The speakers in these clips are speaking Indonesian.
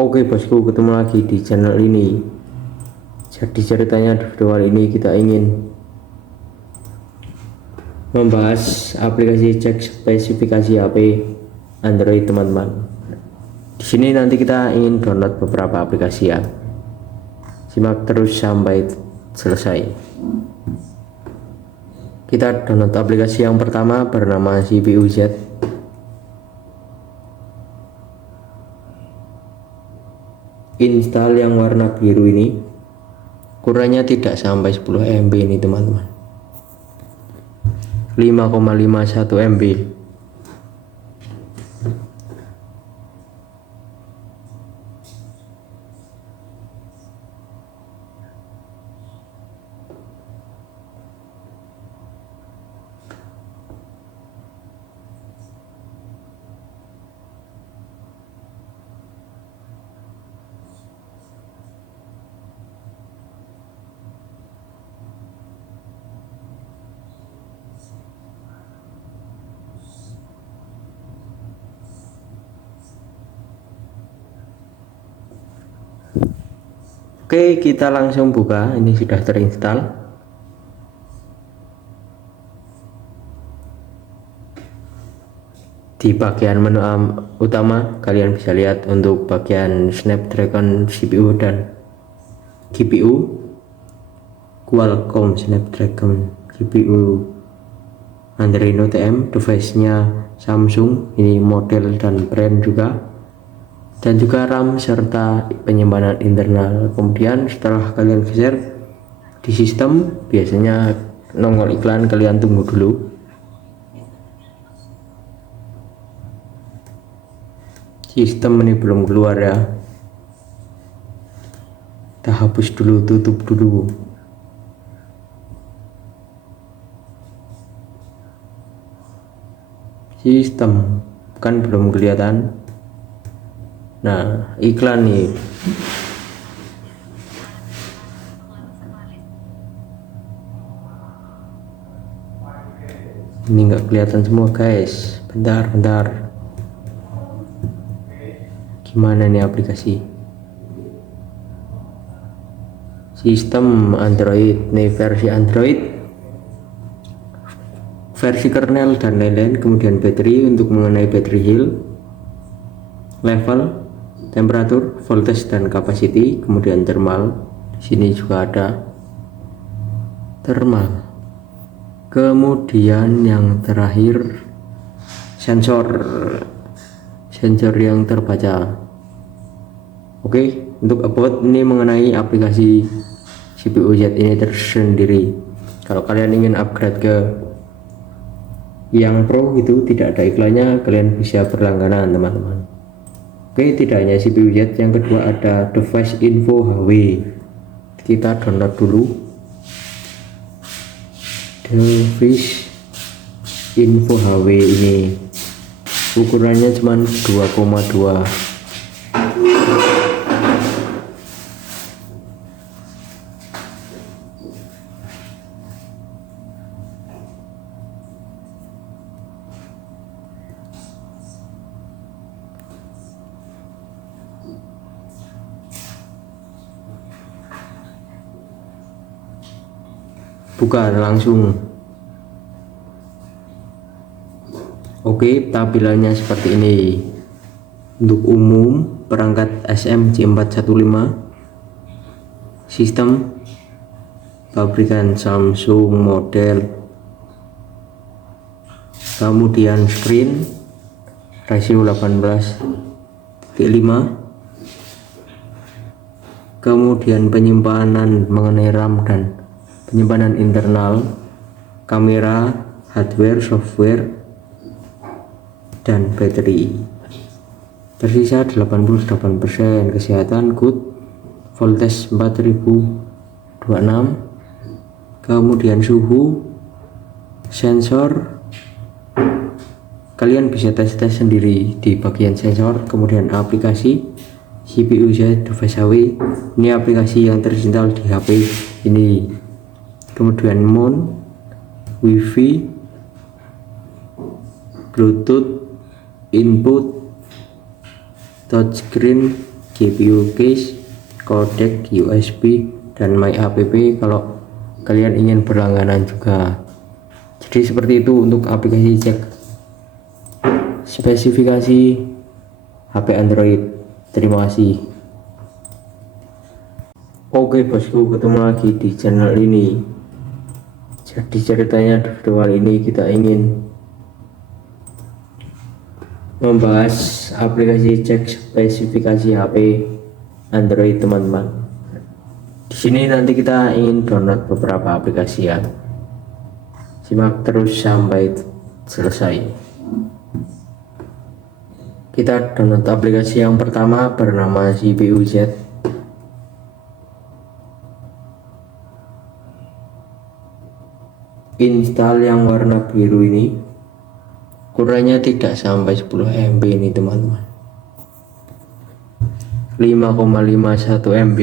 Oke bosku, ketemu lagi di channel ini. Jadi ceritanya di video kali ini kita ingin membahas aplikasi cek spesifikasi HP Android teman-teman. Di sini nanti kita ingin download beberapa aplikasi ya. Simak terus sampai selesai. Kita download aplikasi yang pertama bernama CPU Z. Install yang warna biru ini, ukurannya tidak sampai 10 MB ini teman-teman, 5,51 MB. Oke, kita langsung buka. Ini sudah terinstall. Di bagian menu utama kalian bisa lihat untuk bagian Snapdragon CPU dan GPU, Qualcomm Snapdragon GPU Adreno TM, device-nya Samsung, ini model dan brand juga, dan juga RAM serta penyimpanan internal. Kemudian setelah kalian geser di sistem, biasanya nongol iklan, kalian tunggu dulu. Sistem ini belum keluar ya, kita hapus dulu, tutup dulu. Sistem kan belum kelihatan. Nah, iklan nih. Ini nggak kelihatan semua guys. Bentar. Gimana nih aplikasi? Sistem Android, nih versi Android, versi kernel dan lain-lain. Kemudian baterai untuk mengenai battery health, level, temperatur, voltage dan capacity, kemudian thermal. Di sini juga ada thermal. Kemudian yang terakhir sensor yang terbaca. Oke, untuk about ini mengenai aplikasi CPU Z ini tersendiri. Kalau kalian ingin upgrade ke yang pro gitu, tidak ada iklannya, kalian bisa berlangganan teman-teman. Oke, tidak hanya CPU Z, yang kedua ada device info HW. Kita download dulu device info HW ini. Ukurannya cuma 2,2. Buka langsung. Oke, tampilannya seperti ini. Untuk umum, perangkat SMC415, sistem pabrikan Samsung model, kemudian screen rasio 18:5, kemudian penyimpanan mengenai RAM dan penyimpanan internal, kamera, hardware, software, dan baterai. Tersisa 88%. Kesehatan good, voltage 4026, kemudian suhu, sensor kalian bisa tes sendiri di bagian sensor. Kemudian aplikasi CPU Z device HW, ini aplikasi yang terinstall di HP ini. Kemudian mount, wifi, bluetooth, input, touchscreen, GPU case, codec USB, dan My app kalau kalian ingin berlangganan juga. Jadi seperti itu untuk aplikasi cek spesifikasi HP Android. Terima kasih. Oke bosku, ketemu lagi di channel ini. Jadi ceritanya di video ini kita ingin membahas aplikasi cek spesifikasi HP Android teman-teman. Di sini nanti kita ingin download beberapa aplikasi ya. Simak terus sampai selesai. Kita download aplikasi yang pertama bernama CPU-Z. Install yang warna biru ini. Ukurannya tidak sampai 10 MB ini teman-teman, 5,51 MB.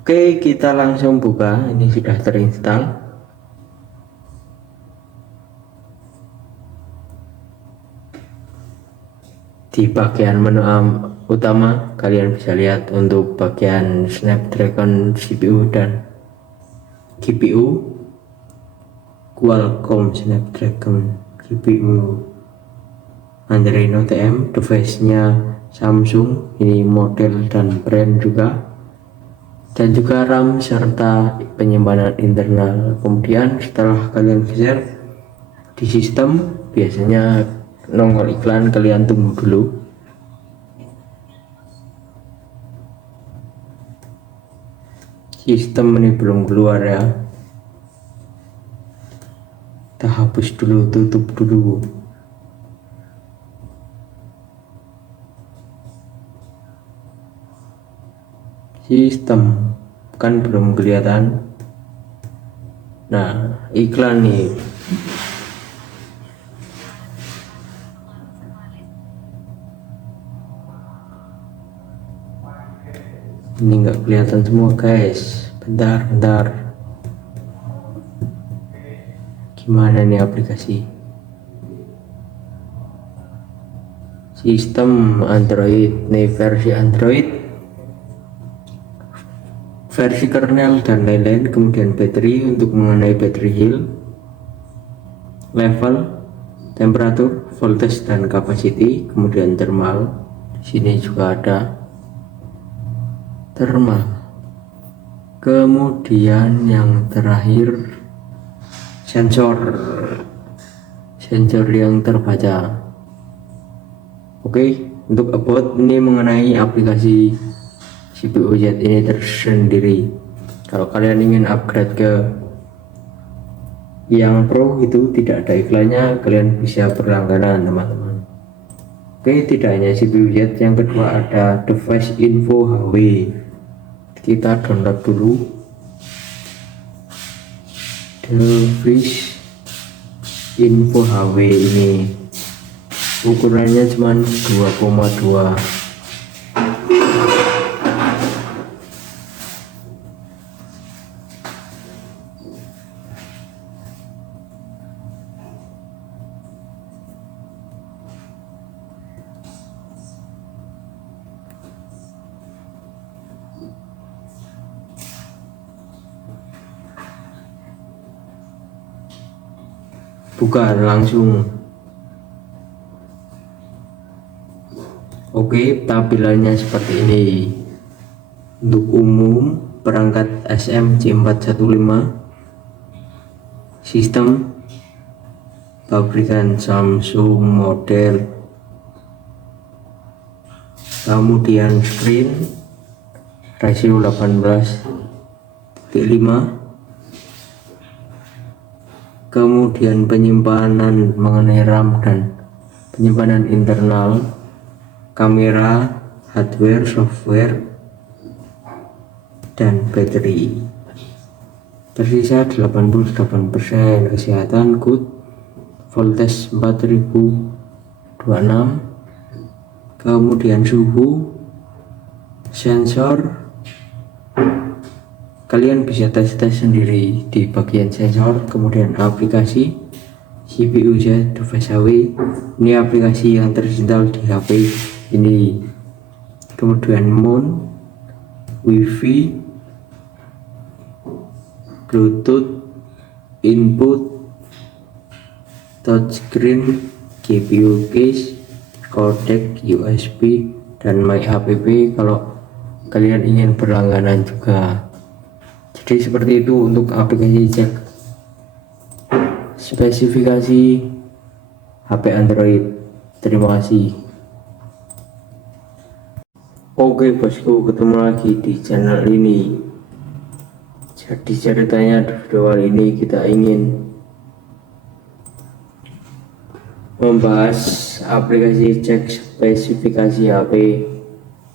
Oke, kita langsung buka. Ini sudah terinstall. Di bagian menu utama kalian bisa lihat untuk bagian Snapdragon CPU dan GPU, Qualcomm Snapdragon GPU Adreno TM, device-nya Samsung, ini model dan brand juga, dan juga RAM serta penyimpanan internal. Kemudian setelah kalian geser di sistem, biasanya nongol iklan, kalian tunggu dulu. Sistem ini belum keluar ya, kita hapus dulu, tutup dulu. Sistem kan belum kelihatan. Nah, iklan nih. Ini nggak kelihatan semua guys. Bentar. Gimana nih aplikasi? Sistem Android, nih versi Android, versi kernel dan lain-lain. Kemudian baterai untuk mengenai battery health, level, temperatur, voltage dan capacity. Kemudian thermal, di sini juga ada thermal. Kemudian yang terakhir sensor yang terbaca. Oke, untuk about ini mengenai aplikasi CPU-Z ini tersendiri. Kalau kalian ingin upgrade ke yang pro itu tidak ada iklannya, kalian bisa berlangganan teman-teman. Oke, tidak hanya CPU-Z, yang kedua ada device info HW. Kita download dulu device info HW ini. Ukurannya cuma 2,2. Buka langsung. Oke, tampilannya seperti ini. Untuk umum, perangkat SMC415, sistem pabrikan Samsung model, kemudian screen rasio 18 T5, kemudian penyimpanan mengenai RAM dan penyimpanan internal, kamera, hardware, software, dan baterai. Tersisa 88%. Kesehatan good, voltage 4026, kemudian suhu, sensor kalian bisa tes sendiri di bagian sensor. Kemudian aplikasi CPU Z device HW, ini aplikasi yang terinstall di HP ini. Kemudian mount, wifi, bluetooth, input, touchscreen, GPU case, codec, USB, dan my app kalau kalian ingin berlangganan juga. Jadi seperti itu untuk aplikasi cek spesifikasi HP Android. Terima kasih. Oke bosku, ketemu lagi di channel ini. Jadi ceritanya di video kali ini kita ingin membahas aplikasi cek spesifikasi HP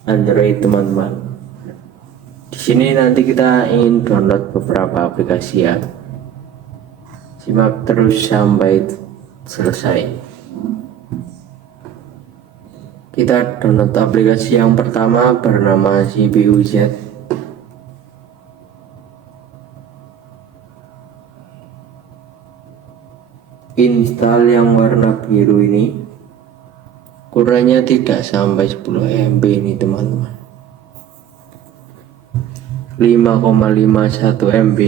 Android teman-teman. Di sini nanti kita ingin download beberapa aplikasi ya. Simak terus sampai selesai. Kita download aplikasi yang pertama bernama CPU Z. Install yang warna biru ini. Ukurannya tidak sampai 10 MB ini teman-teman. 5,51 MB.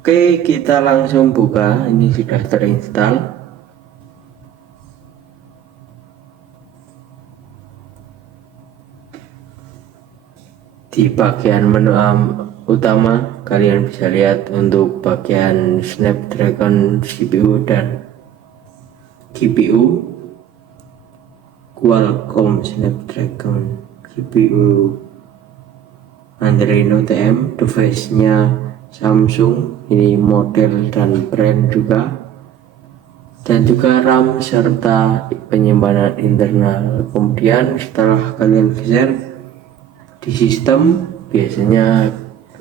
Oke, kita langsung buka. Ini sudah terinstall. Di bagian menu utama kalian bisa lihat untuk bagian Snapdragon CPU dan GPU, Qualcomm Snapdragon GPU Adreno TM, device-nya Samsung, ini model dan brand juga, dan juga RAM serta penyimpanan internal. Kemudian setelah kalian geser di sistem, biasanya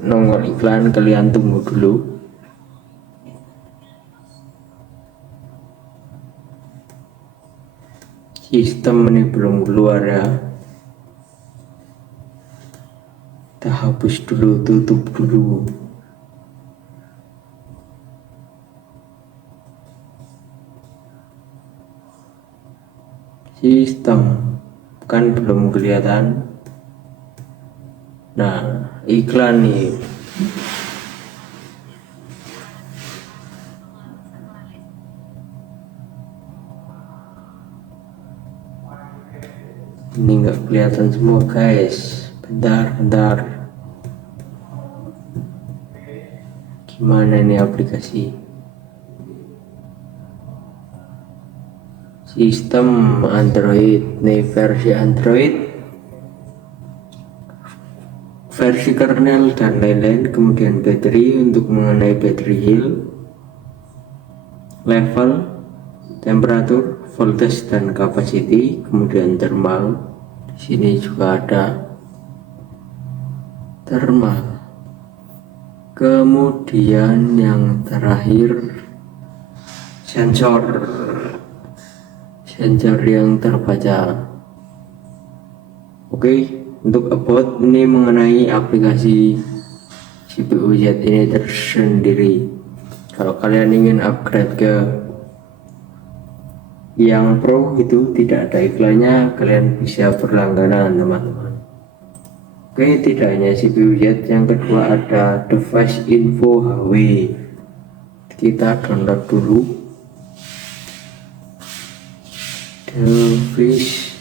nongol iklan, kalian tunggu dulu. Sistem ini belum keluar ya. Kita hapus dulu, tutup dulu. Sistem kan belum kelihatan. Nah, iklan nih. Ini nggak kelihatan semua guys. Bentar. Gimana nih aplikasi? Sistem Android, nih versi Android, versi kernel dan lain-lain. Kemudian baterai, untuk mengenai battery health, level, temperatur, voltage dan capacity. Kemudian thermal, di sini juga ada thermal. Kemudian yang terakhir sensor yang terbaca. Oke, untuk about ini mengenai aplikasi CPU Z ini tersendiri. Kalau kalian ingin upgrade ke yang Pro itu tidak ada iklannya, kalian bisa berlangganan teman-teman. Oke, tidak hanya CPU Z, yang kedua ada device info HW. Kita download dulu device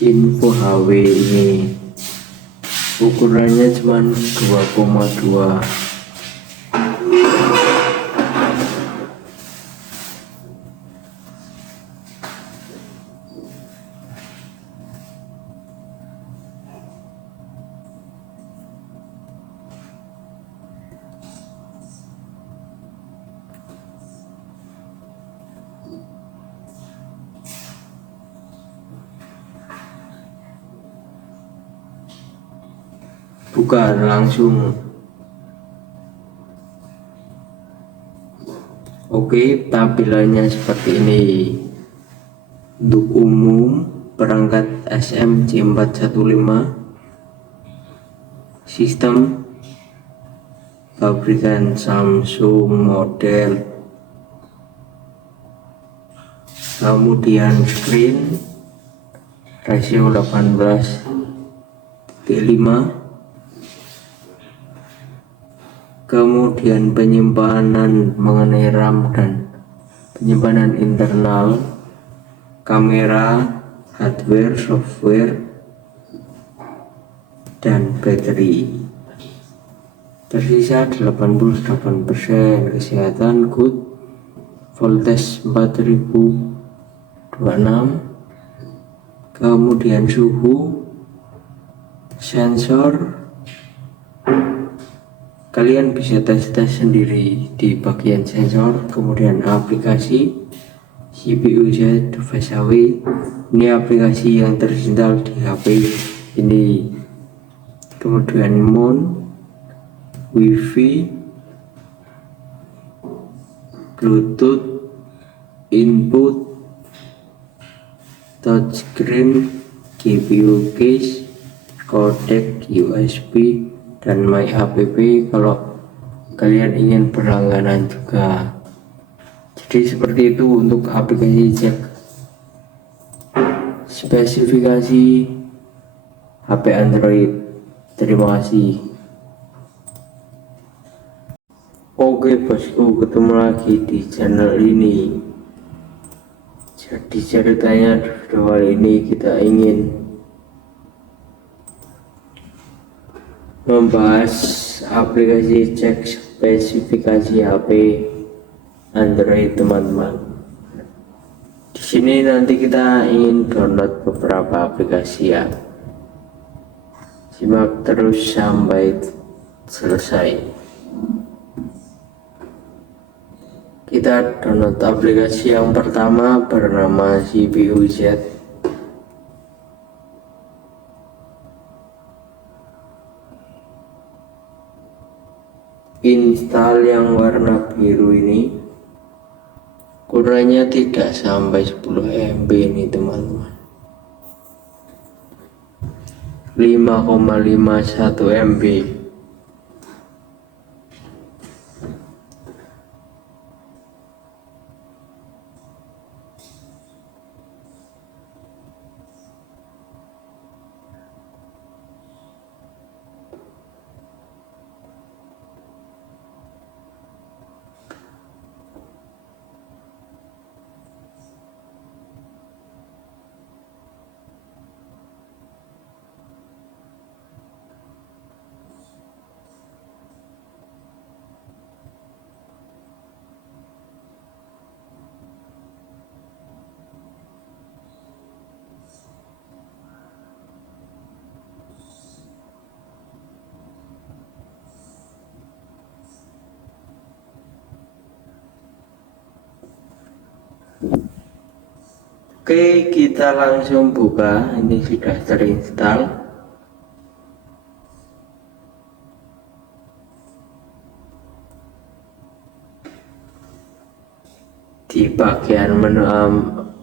info HW ini. Ukurannya cuma 2,2. Bukan langsung. Oke, tampilannya seperti ini. Untuk umum, perangkat SMC415, sistem pabrikan Samsung model, kemudian screen rasio 18:5, kemudian penyimpanan mengenai RAM dan penyimpanan internal, kamera, hardware, software, dan baterai. Tersisa 88%, kesehatan good, voltage 4026, kemudian suhu, sensor. Kalian bisa tes sendiri di bagian sensor. Kemudian aplikasi CPU Z device HW, ini aplikasi yang terinstall di HP ini. Kemudian mount, wifi, bluetooth, input, touchscreen, GPU case, codec USB, dan my app kalau kalian ingin berlangganan juga. Jadi seperti itu untuk aplikasi cek spesifikasi HP Android. Terima kasih. Oke bosku, ketemu lagi di channel ini. Jadi ceritanya di awal ini kita ingin membahas aplikasi cek spesifikasi HP Android teman-teman. Di sini nanti kita ingin download beberapa aplikasi ya. Simak terus sampai selesai. Kita download aplikasi yang pertama bernama CPU Z. Install yang warna biru ini. Ukurannya tidak sampai 10 MB ini teman-teman, 5,51 MB. Oke, kita langsung buka. Ini sudah terinstall. Di bagian menu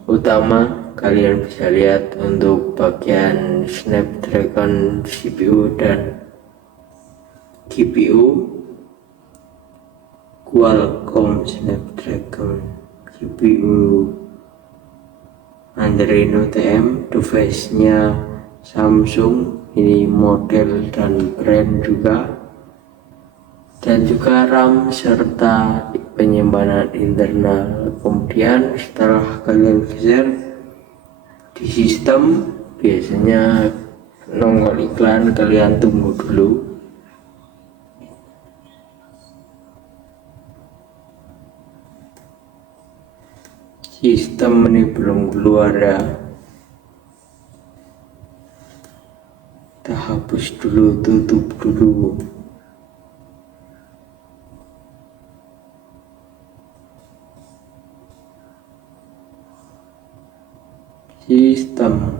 utama kalian bisa lihat untuk bagian Snapdragon CPU dan GPU Qualcomm Snapdragon GPU Adreno TM, device-nya Samsung, ini model dan brand juga, dan juga RAM serta penyimpanan internal. Kemudian setelah kalian geser di sistem, biasanya nongol iklan, kalian tunggu dulu. Sistem ini belum keluar ya, kita hapus dulu, tutup dulu. Sistem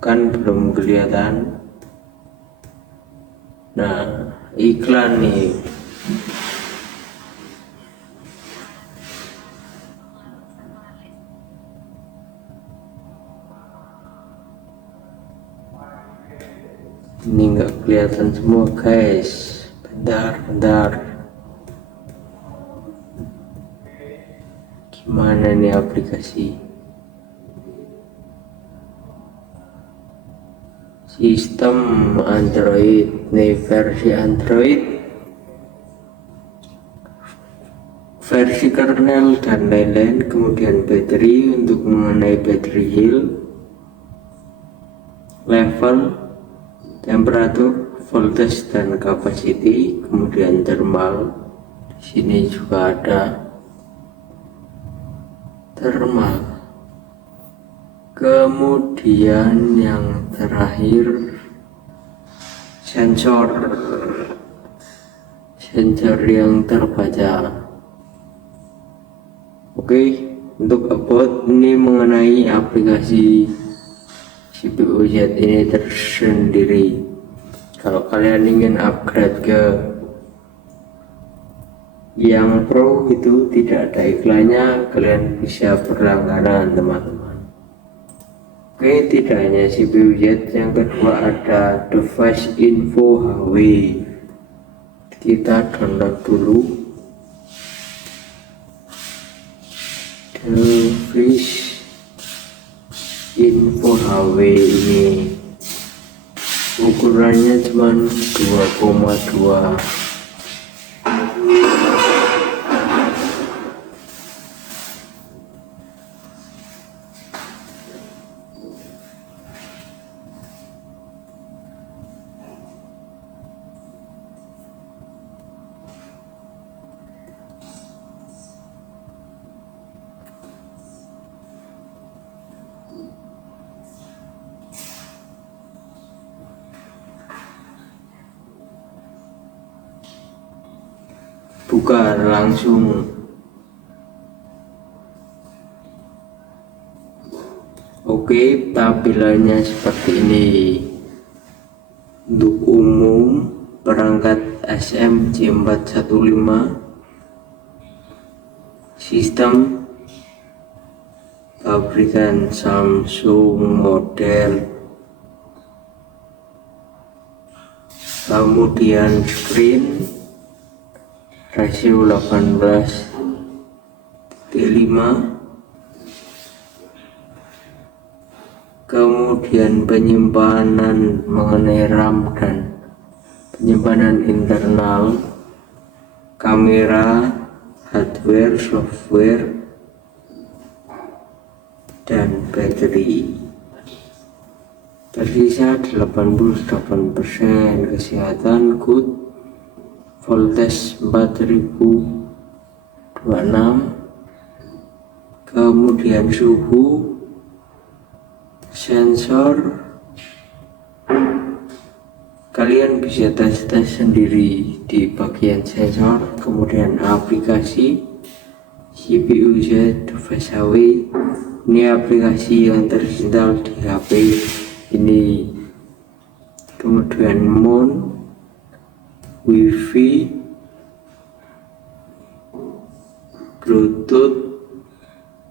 kan belum kelihatan. Nah, iklan nih. Ini nggak kelihatan semua guys, bentar, gimana nih aplikasi? Sistem Android, nih versi Android, versi kernel dan lain-lain. Kemudian baterai, untuk mengenai battery health, level, temperatur, voltage dan capacity, kemudian thermal. Di sini juga ada thermal. Kemudian yang terakhir sensor yang terbaca. Oke, untuk about ini mengenai aplikasi CPU Z ini tersendiri. Kalau kalian ingin upgrade ke yang pro itu tidak ada iklannya, kalian bisa berlangganan teman-teman. Oke, tidak hanya CPU Z, yang kedua ada device info HW. Kita download dulu device info HW ini. Ukurannya cuma 2,2. Buka langsung. Oke, tampilannya seperti ini. Untuk umum, perangkat SMC415, sistem pabrikan Samsung model, kemudian screen rasio 18:5, kemudian penyimpanan mengenai RAM dan penyimpanan internal, kamera, hardware, software, dan baterai. Tersisa 88%, kesehatan good, voltage 4026, kemudian suhu, sensor, kalian bisa tes sendiri di bagian sensor. Kemudian aplikasi CPU Z device HW, ini aplikasi yang terinstall di HP ini. Kemudian mount, Wi-Fi, Bluetooth,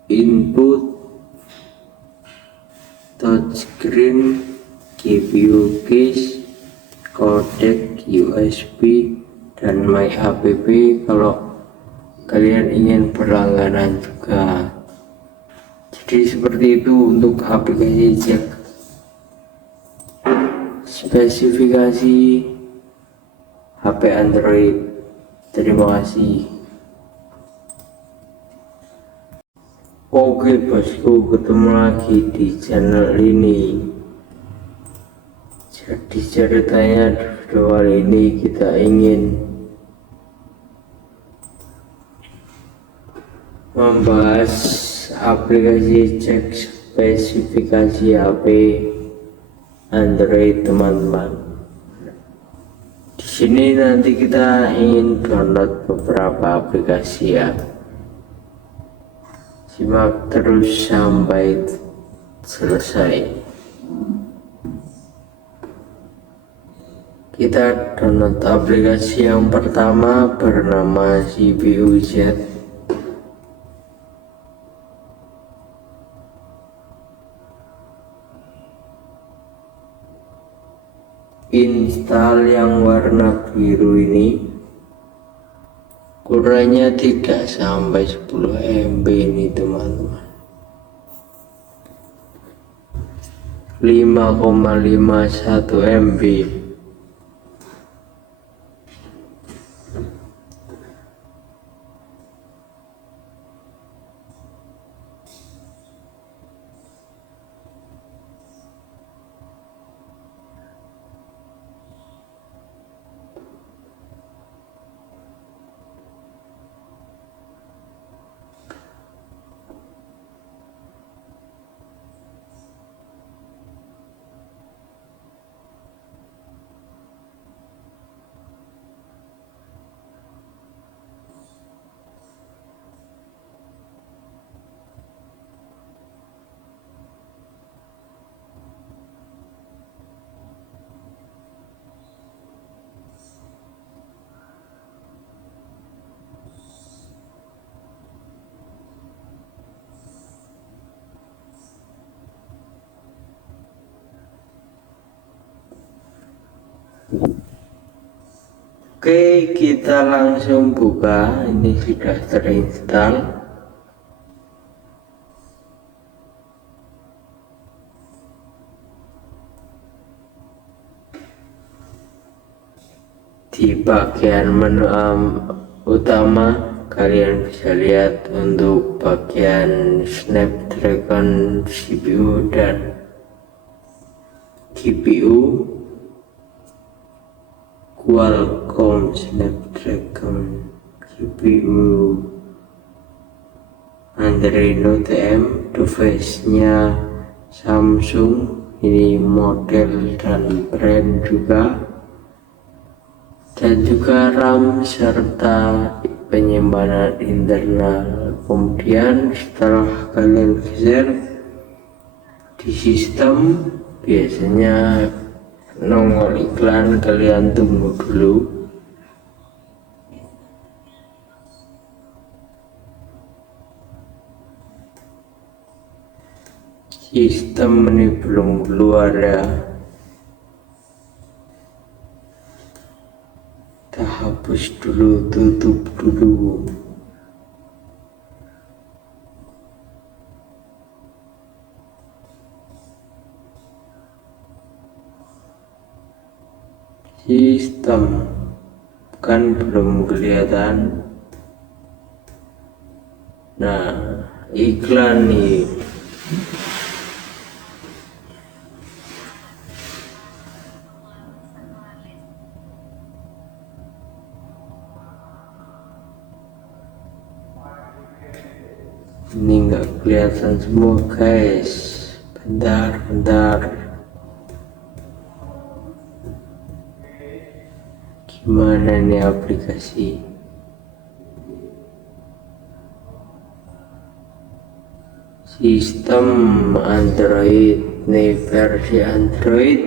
input, touchscreen, GPU case, codec USB, dan My App kalau kalian ingin berlangganan juga. Jadi seperti itu untuk aplikasi cek spesifikasi HP Android. Terima kasih. Oke bosku, ketemu lagi di channel ini. Jadi ceritanya di video kali ini kita ingin membahas aplikasi cek spesifikasi HP Android teman-teman. Di sini nanti kita ingin download beberapa aplikasi ya. Simak terus sampai selesai. Kita download aplikasi yang pertama bernama CPU-Z. Install yang warna biru ini. Ukurannya tidak sampai 10 MB ini teman-teman, 5,51 MB. Oke, kita langsung buka. Ini sudah terinstall. Di bagian menu utama kalian bisa lihat untuk bagian Snapdragon CPU dan GPU Qualcomm Snapdragon GPU Android Note M, device-nya Samsung, ini model dan brand juga, dan juga RAM serta penyimpanan internal. Kemudian setelah kalian geser di sistem, biasanya nongol iklan, kalian tunggu dulu. Sistem ini belum keluar ya. Kita hapus dulu, tutup dulu. Sistem kan belum kelihatan. Nah, iklan nih. Ini nggak kelihatan semua guys. Bentar. Gimana nih aplikasi? Sistem Android, nih versi Android,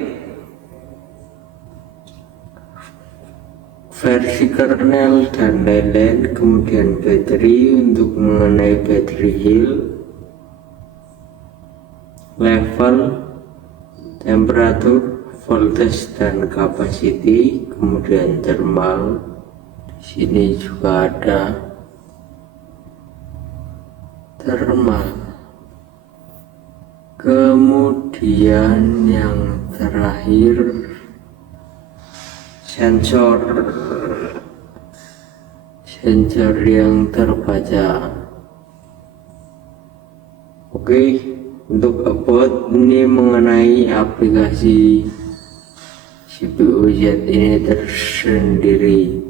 versi kernel dan lain-lain. Kemudian baterai, untuk mengenai battery health, level, temperatur, voltage dan capacity, kemudian thermal, Sini juga ada Therma. Kemudian yang terakhir sensor yang terbaca. Oke, untuk about ini mengenai aplikasi CPU Z ini tersendiri.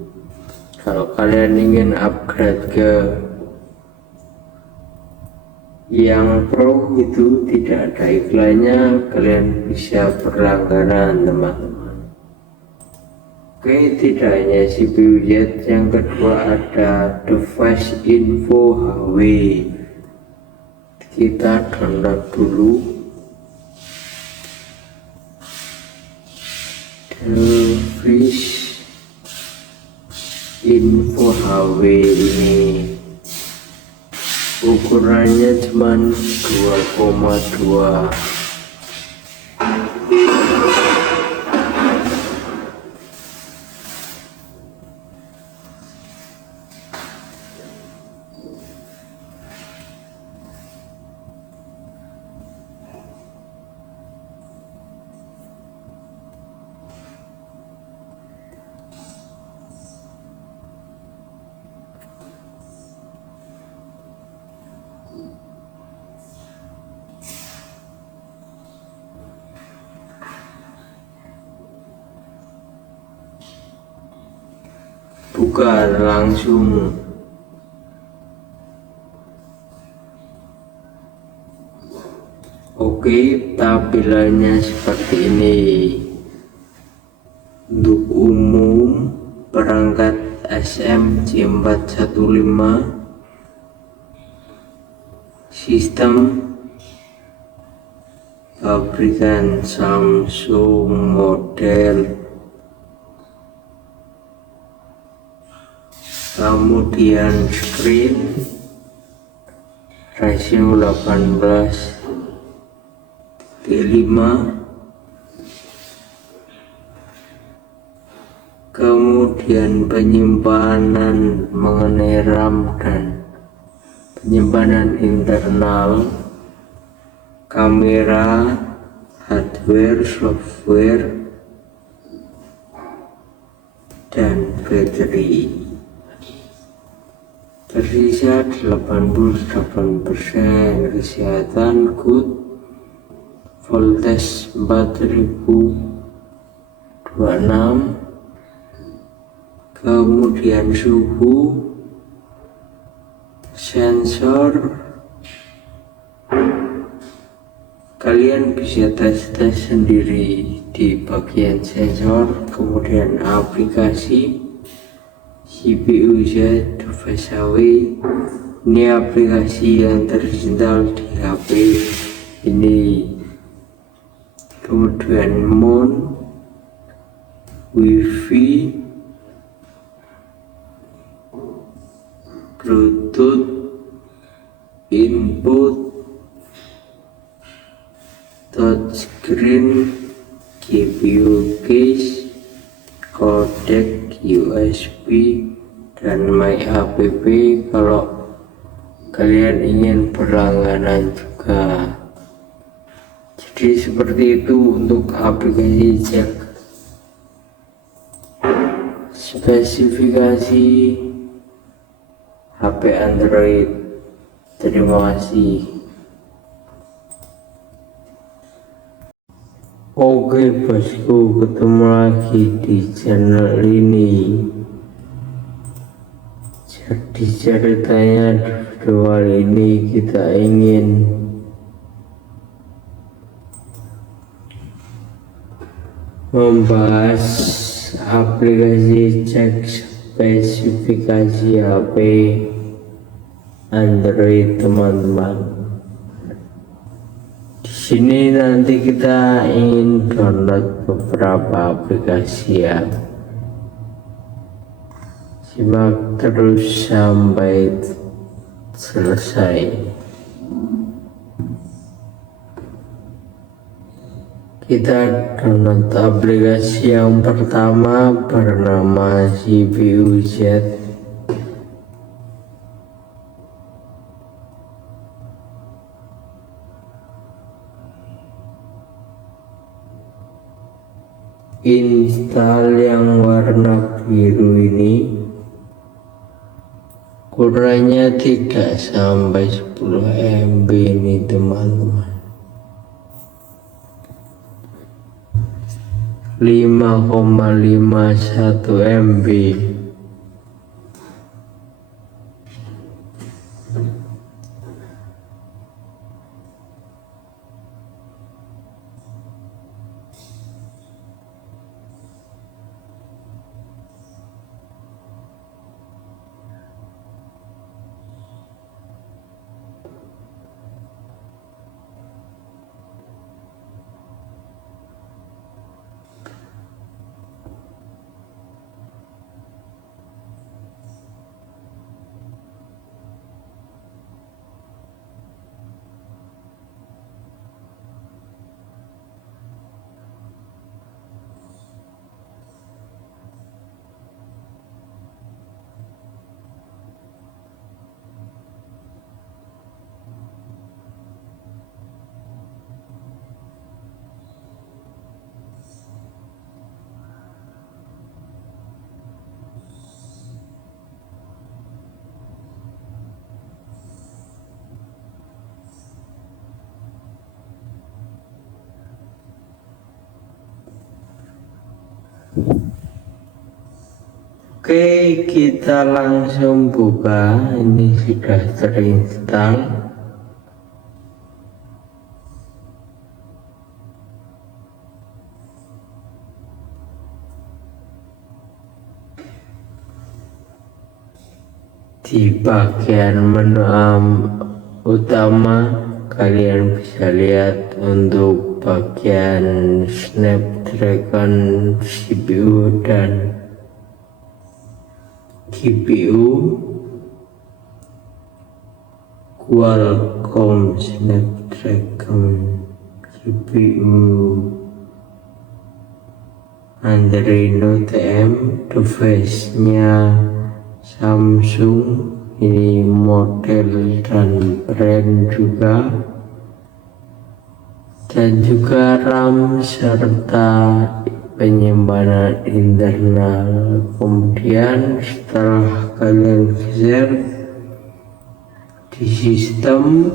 Kalau kalian ingin upgrade ke yang pro itu tidak ada iklannya, kalian bisa berlangganan teman-teman. Oke, tidak hanya CPU Z, yang kedua ada device info HW. Kita download dulu device info HW ini. Ukurannya cuma 2,2. Buka langsung. Oke, tampilannya seperti ini. Untuk umum perangkat SMC415, sistem pabrikan Samsung model, kemudian screen rasio 18:5, kemudian penyimpanan mengenai RAM dan penyimpanan internal, kamera, hardware, software, dan baterai. Tersisa 88%, kesehatan good, voltage 4026, kemudian suhu, sensor. Kalian bisa tes sendiri di bagian sensor. Kemudian aplikasi CPU Z device HW, ini aplikasi yang terinstall di HP ini. Kemudian mount, wifi, bluetooth, input, touchscreen, GPU case, codec USB, dan my app kalau kalian ingin berlangganan juga. Jadi seperti itu untuk aplikasi cek spesifikasi HP Android. Terima kasih. Oke bosku, ketemu lagi di channel ini. Jadi ceritanya di video kali ini kita ingin membahas aplikasi cek spesifikasi HP Android teman-teman. Di sini nanti kita ingin download beberapa aplikasi ya. Simak terus sampai selesai. Kita download aplikasi yang pertama bernama CPU Z. Install yang warna biru ini. Ukurannya tidak sampai 10 MB ini teman-teman. 5,51 MB. Oke, kita langsung buka. Ini sudah terinstall. Di bagian menu utama kalian bisa lihat untuk bagian Snapdragon CPU dan GPU Qualcomm Snapdragon GPU Adreno TM, device-nya Samsung, ini model dan brand juga, dan juga RAM serta penyimpanan internal. Kemudian setelah kalian geser di sistem,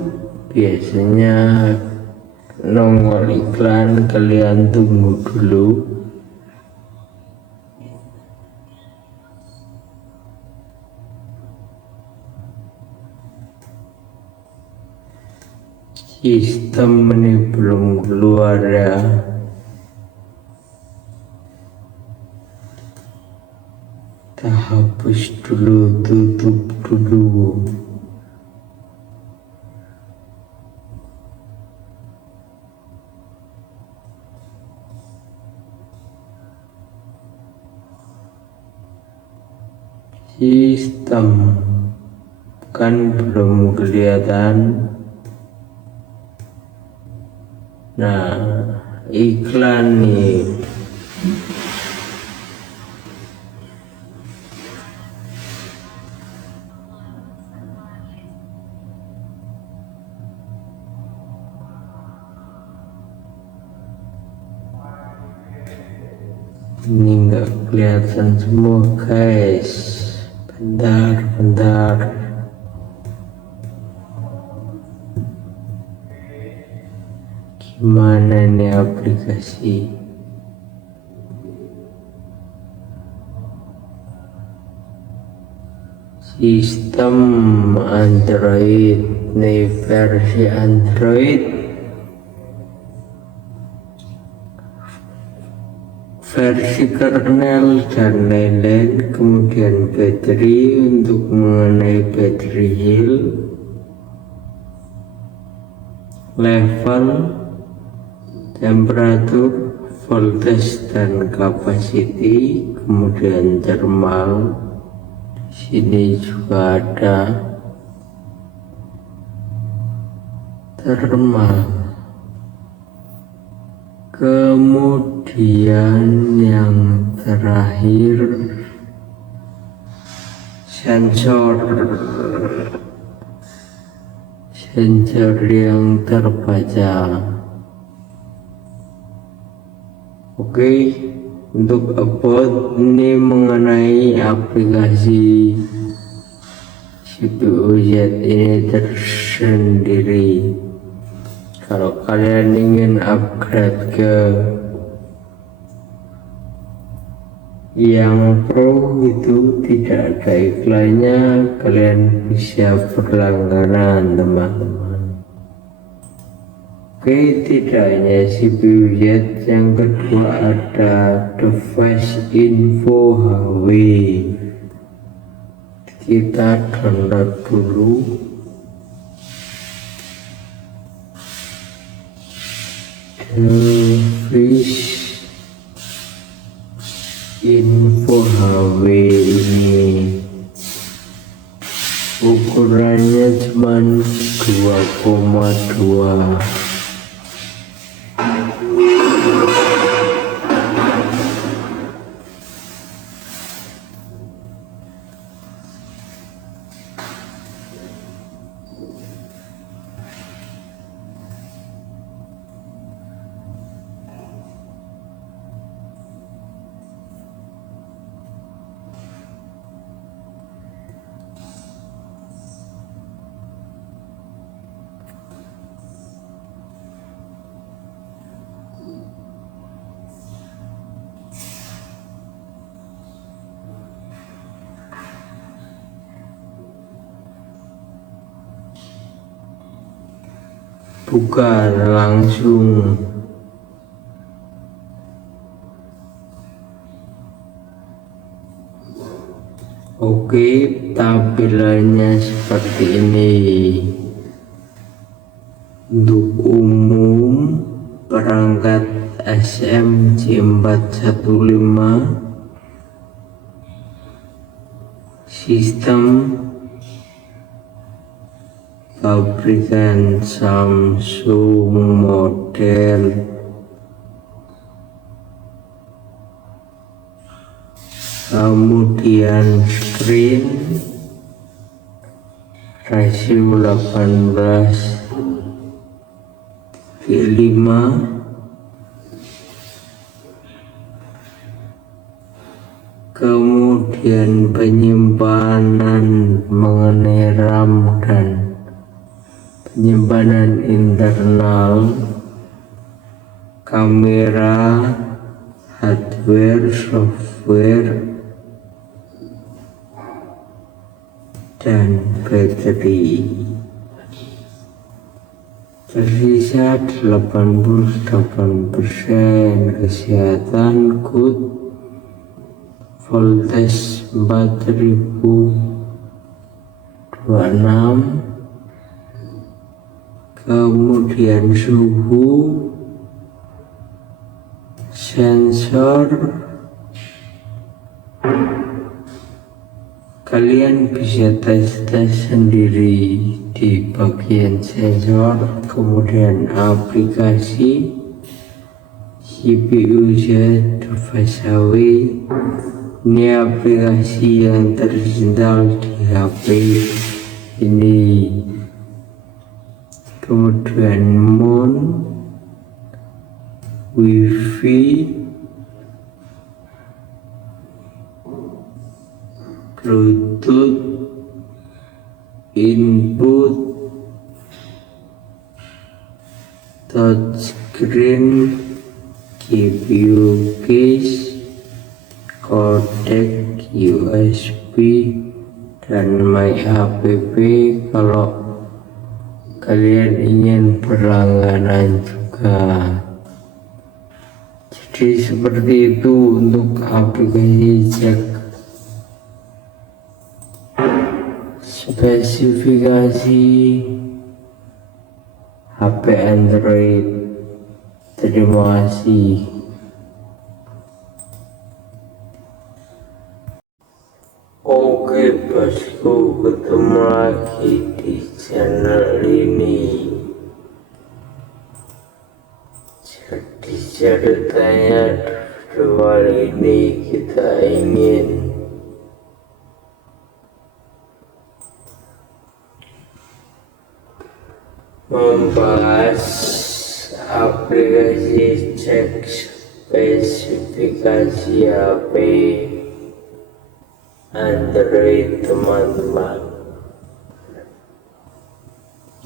biasanya nongol iklan, kalian tunggu dulu. Sistem ini belum keluar ya. Kita hapus dulu, tutup dulu. Sistem kan belum kelihatan. Nah, iklan nih. Ini nggak kelihatan semua guys. Bentar. Gimana ini aplikasi? Sistem Android, nih versi Android, versi kernel dan lain-lain. Kemudian baterai, untuk mengenai battery health, level, temperatur, voltage dan capacity, kemudian thermal. Sini juga ada thermal, Kemudian yang terakhir sensor yang terbaca. Oke, untuk about ini mengenai aplikasi CPU Z ini tersendiri. Kalau kalian ingin upgrade ke yang pro itu tidak ada iklannya, kalian bisa berlangganan teman-teman. Oke, tidak hanya CPU Z, yang kedua ada device info HW. Kita download dulu. Device info HW ini ukurannya cuma 2,2. Buka langsung. Oke, tampilannya seperti ini. Untuk umum perangkat SMC415, sistem pabrikan Samsung model kemudian screen rasio 18:5, kemudian penyimpanan mengenai RAM dan penyimpanan internal, kamera, hardware, software, dan baterai. Tersisa 88%, kesehatan good, voltage 4026, kemudian suhu, sensor. Kalian bisa tes sendiri di bagian sensor. Kemudian aplikasi CPU Z device HW, ini aplikasi yang terinstall di HP ini. Kemudian MON, WiFi, Bluetooth, input, touchscreen, GPU case, codec USB, dan MyApp kalau kalian ingin berlangganan juga. Jadi seperti itu untuk aplikasi cek spesifikasi HP Android. Terima kasih. Oke bosku, ketemu lagi di channel ini. Jadi ceritanya kali ini kita ingin membahas aplikasi cek spesifikasi HP Android teman-teman.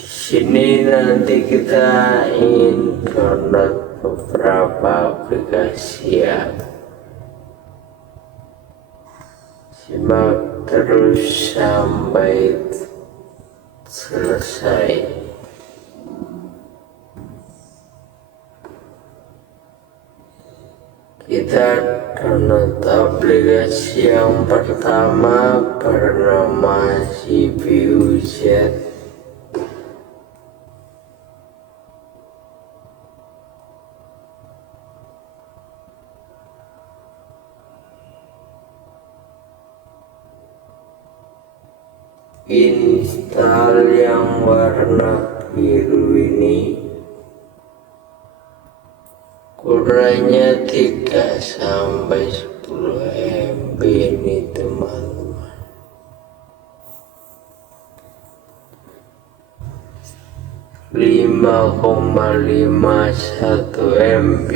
Di sini nanti kita ingin download beberapa aplikasi ya. Simak terus sampai selesai. Kita download aplikasi yang pertama bernama CPU Z. Install yang warna biru ini, ukurannya 3 sampai 10 MB ini teman-teman. 5,51 MB.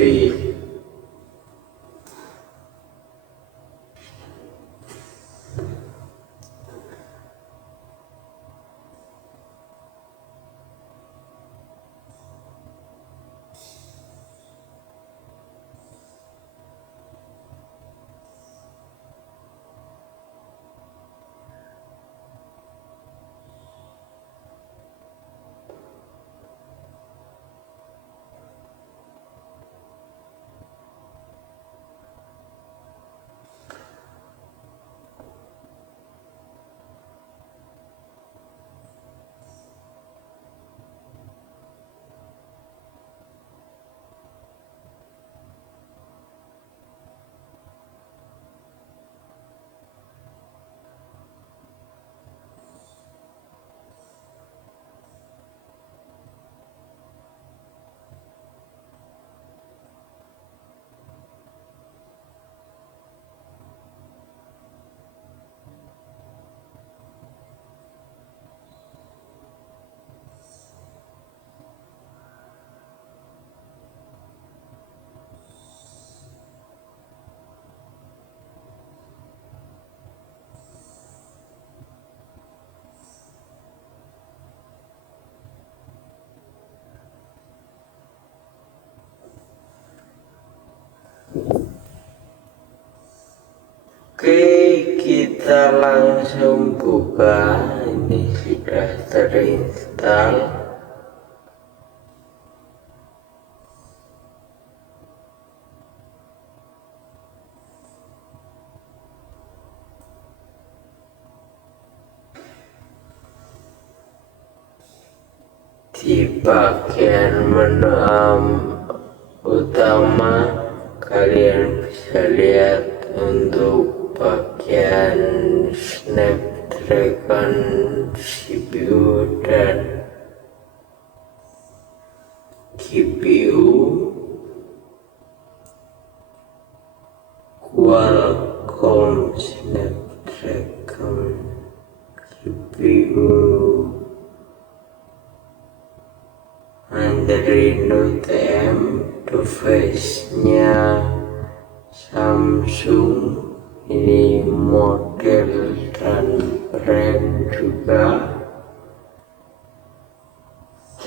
Oke, kita langsung buka. Ini sudah terinstall. Di bagian menu utama kalian bisa lihat untuk bagian Snapdragon CPU dan GPU Qualcomm Snapdragon GPU Android Note M, device-nya Samsung. Ini model dan brand juga,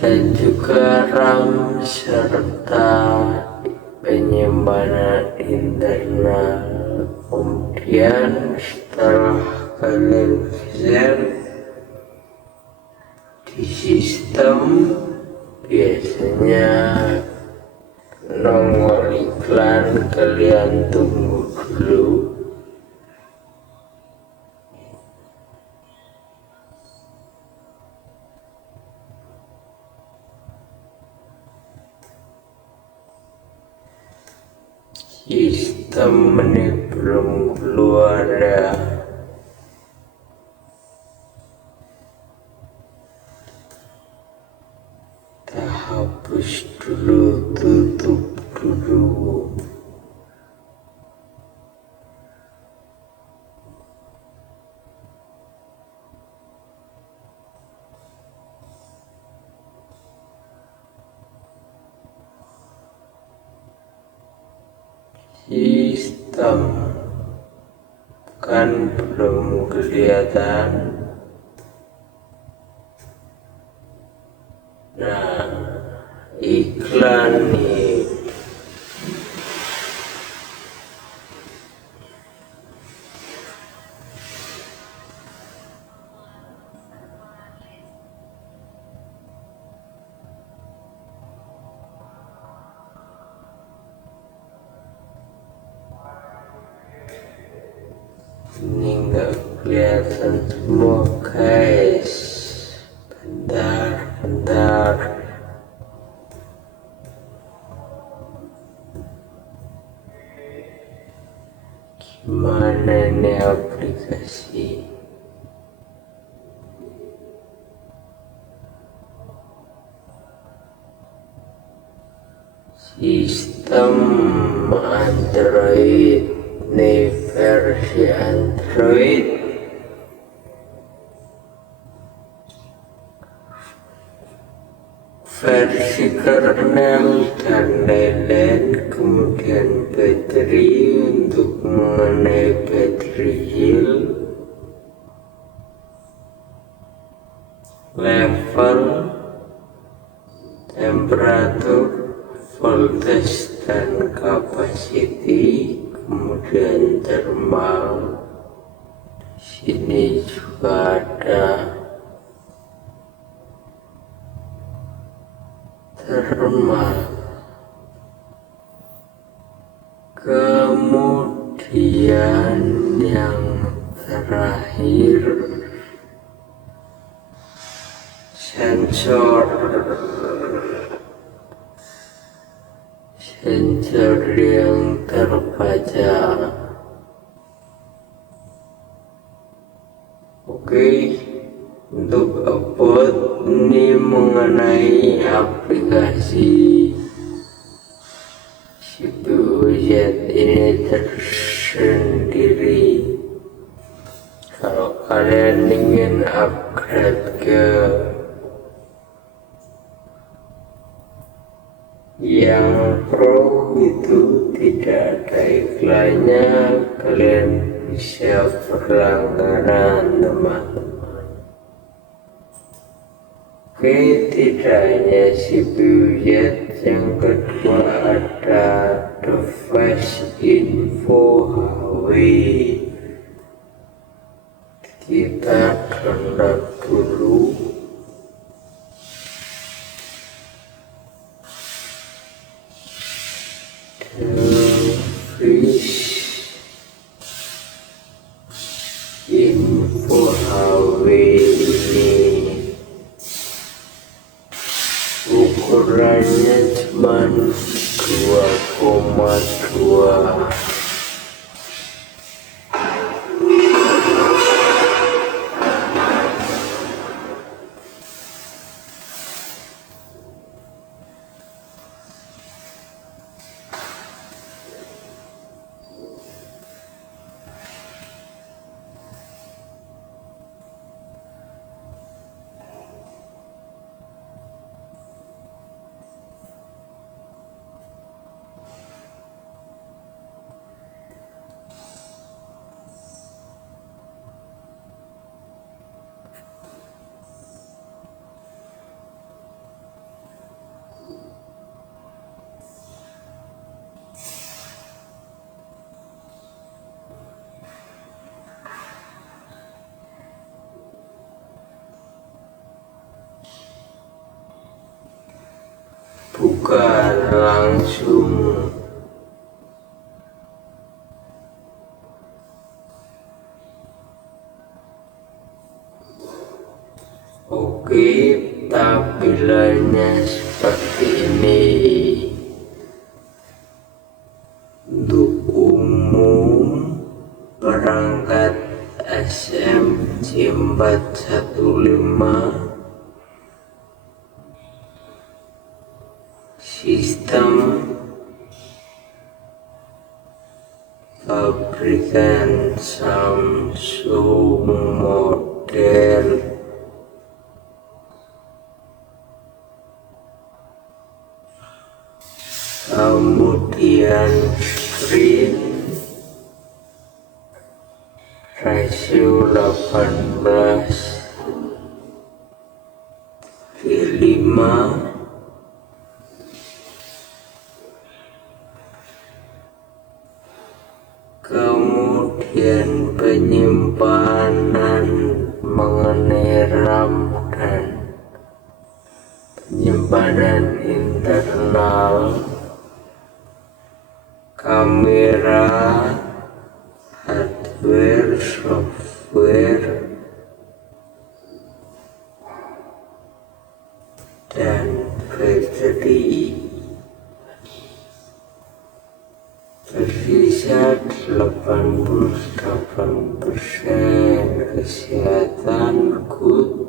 dan juga RAM serta penyimpanan internal. Kemudian setelah kalian share di sistem, biasanya nongol iklan, kalian tunggu dulu. Sistem ini belum keluar ya. Kita hapus dulu, tutup dulu. Sistem kan belum kelihatan. Nah, iklan nih. Ini nggak kelihatan semua guys. Bentar. Gimana ini aplikasi? Sistem Android, nih versi Android versi kernel dan lain-lain. Kemudian baterai, untuk mengenai battery health, level, temperatur, voltage dan capacity, kemudian thermal. Sini juga ada thermal. Kemudian yang terakhir sensor yang terbaca. Oke, untuk about ini mengenai aplikasi CPU Z ini tersendiri. Kalau kalian ingin upgrade ke yang pro itu tidak ada iklannya, kalian bisa berlangganan teman-teman. Oke, tidak hanya CPU Z, yang kedua ada device info HW. Kita download dulu. Info HW ini ukurannya cuma 2,2. Buka langsung. Oke, tampilannya seperti ini. Untuk umum perangkat SMC415, sistem pabrikan Samsung model kemudian screen rasio 18:5, kemudian penyimpanan mengenai RAM dan penyimpanan internal, kamera, hardware, software, dan baterai. Tersisa 88% kesehatan good,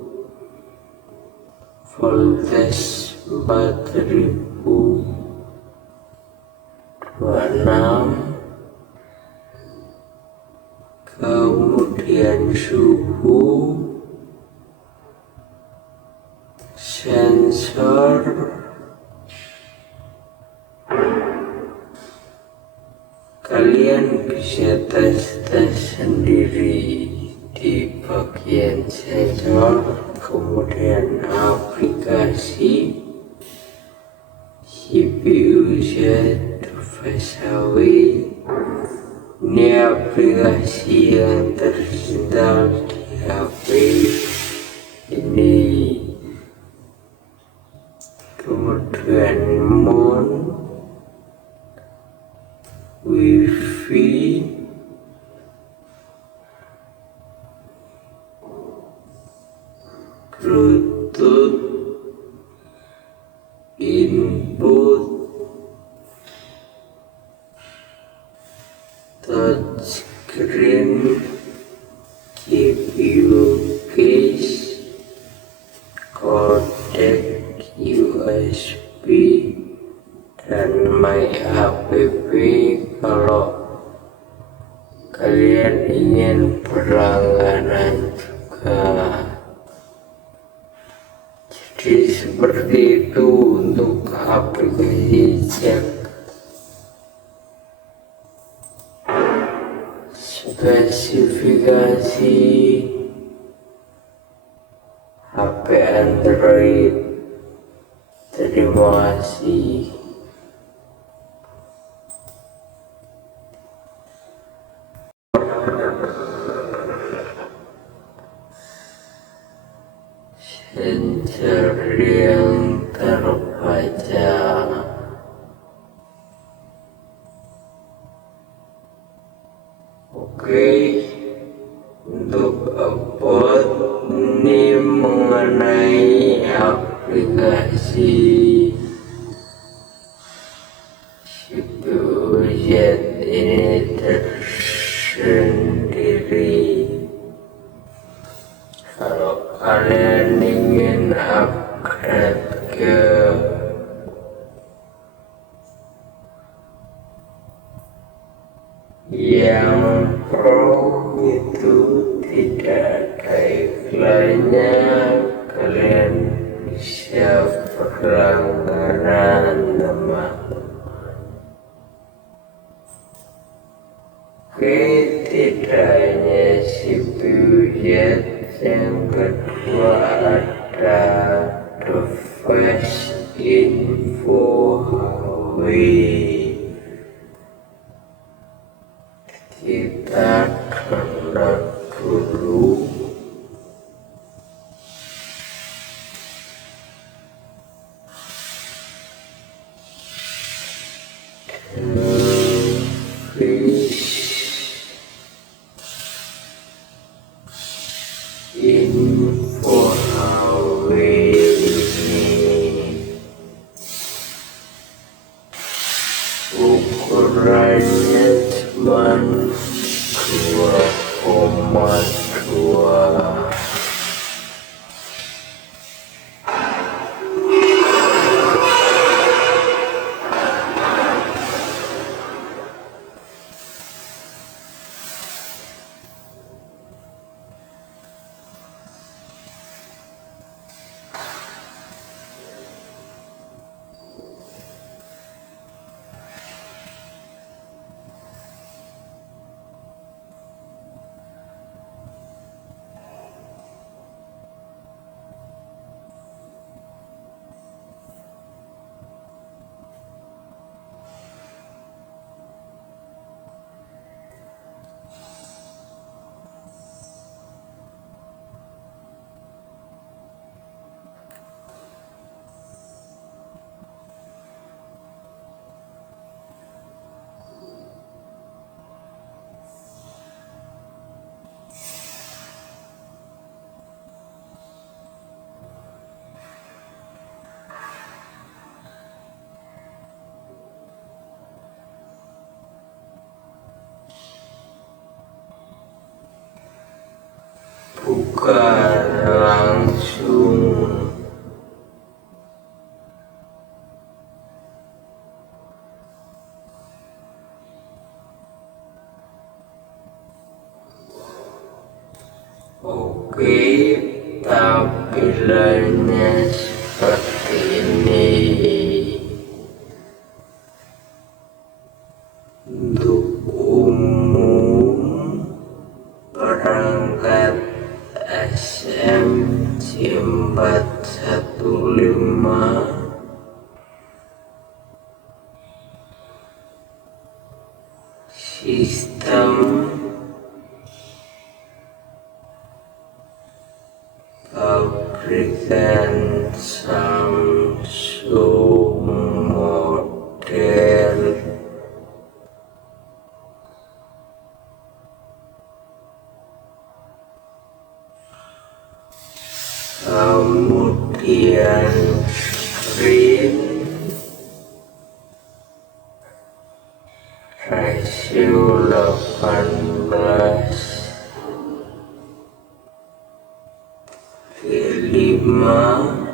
voltage 4026, kemudian suhu, sensor, kalian bisa tes sendiri di bagian sensor, kemudian aplikasi CPU Z Fasawi. Ini aplikasi yang terinstall di HP ini. Kemudian mode, Wi-Fi, Bluetooth, input, touchscreen, GPU case, codec USB, dan My app kalau kalian ingin berlangganan juga. Jadi seperti itu untuk aplikasi cek. Spesifikasi HP Android. Terima kasih. Sensor yang terpajang. Oke, untuk about ini mengenai aplikasi CPU Z ini tersendiri. Kalau kalian ingin upgrade ke yang pro itu tidak ada iklannya, kalian bisa berlangganan teman. Oke, tidak hanya CPU Z, yang kedua ada device info Huawei. Kita download dulu. Info Huawei ini buka langsung. Oke, tampilannya seperti ini. Untuk umum perangkat SM415 sistem pabrikan Samsung model kemudian screen rasio 18:5,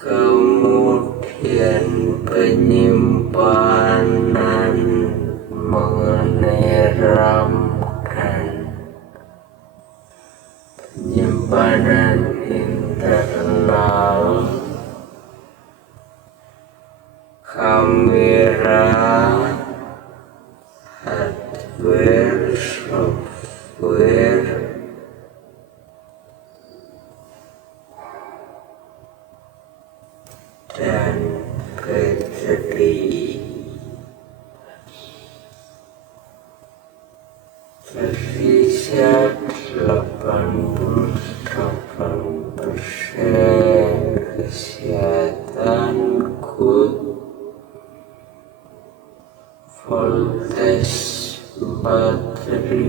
kemudian penyimpanan mengenai RAM dan penyimpanan internal, kamera, hardware, software, dan baterai. Tersisa 88% kesehatan good, voltage 4026,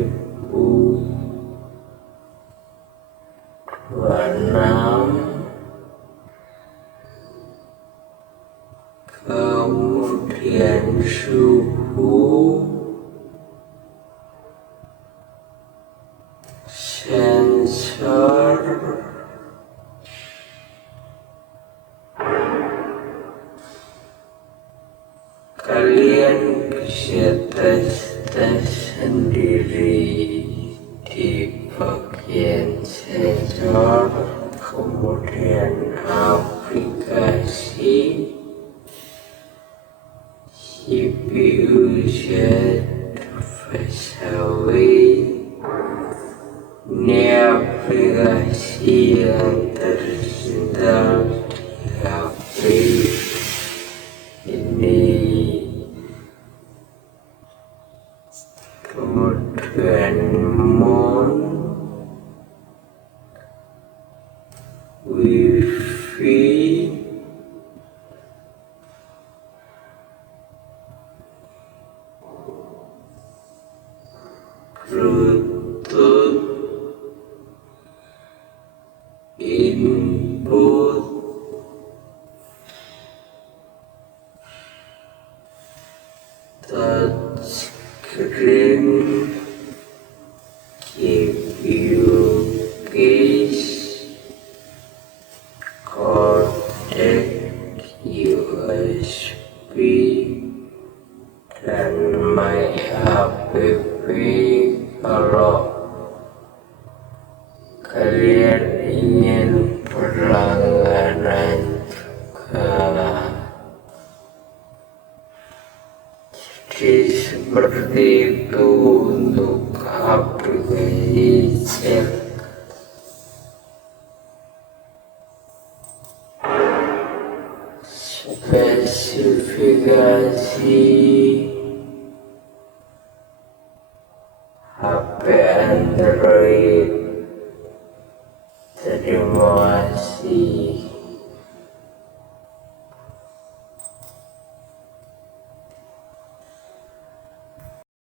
kemudian suhu, sensor, kalian bisa tes sendiri di bagian sensor, kemudian aplikasi CPU Z Fasaway. Ini aplikasi yang tersedia di HP ini. Kemudian mode Wi-Fi, Bluetooth, input, touchscreen, GPU case, codec USB, dan My app kalau kalian ingin berlangganan juga. Jadi seperti itu untuk aplikasi cek. Spesifikasi HP Android. Terima kasih.